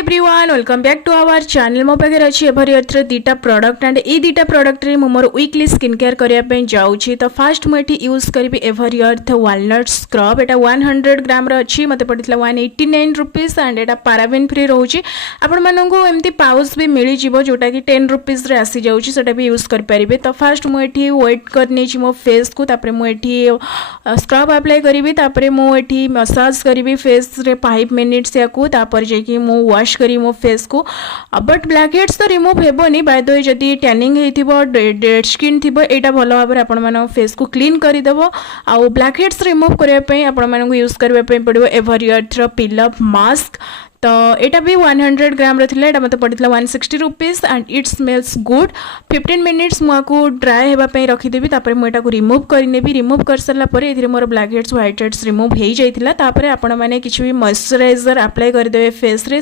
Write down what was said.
Everyone welcome back to our channel मो पाखे अच्छी एभरी अर्थ दुटा प्रोडक्ट एंड ये दुटा प्रोडक्ट रे मोर वीकली स्किन केयर करने जाऊँगी। तो फास्ट मुझे यूज करी एभरी अर्थ वालनट स्क्रब एटा 100 ग्राम अच्छी मत पड़ता 189 रुपीज एंड एटा पाराबेन फ्री रोचे। आपण मानू एमती पाउच भी मिल जाव जोटा कि 10 रुपीज आसी जाऊँगी भी यूज करेंगे। तो फास्ट मुझे वेट करनी मो फेस को मुझे स्क्रब अप्लाई करी मुझे मसाज करी फेस रे 5 मिनिट्स या जाकि मु वॉश करी मो फेस को। बट ब्लैक हेड्स तो रिमूव हेबनी बाय द वे जदि टैनिंग हेतिबो डेड स्किन थिबो एटा भलो भाबरे आपण मानो फेस को क्लीन करि देबो। आ ब्लैक हेड्स रिमूव करिया पई आपण मानो यूज करबा पई पड़िबो एवरी अर्थ पिल अप मास्क। तो यहाँ भी 100 ग्राम रहा मत पड़ता 160 rupees and it smells good. 15 minutes मुझे ड्राए होगापी रखीदेवी मुझे रिमूव करने रिमूव कर सारापर ये more black heads white heads remove हो जाता। आपण मैंने किसी भी मॉइस्चराइजर अप्लाई करदे फेस रे।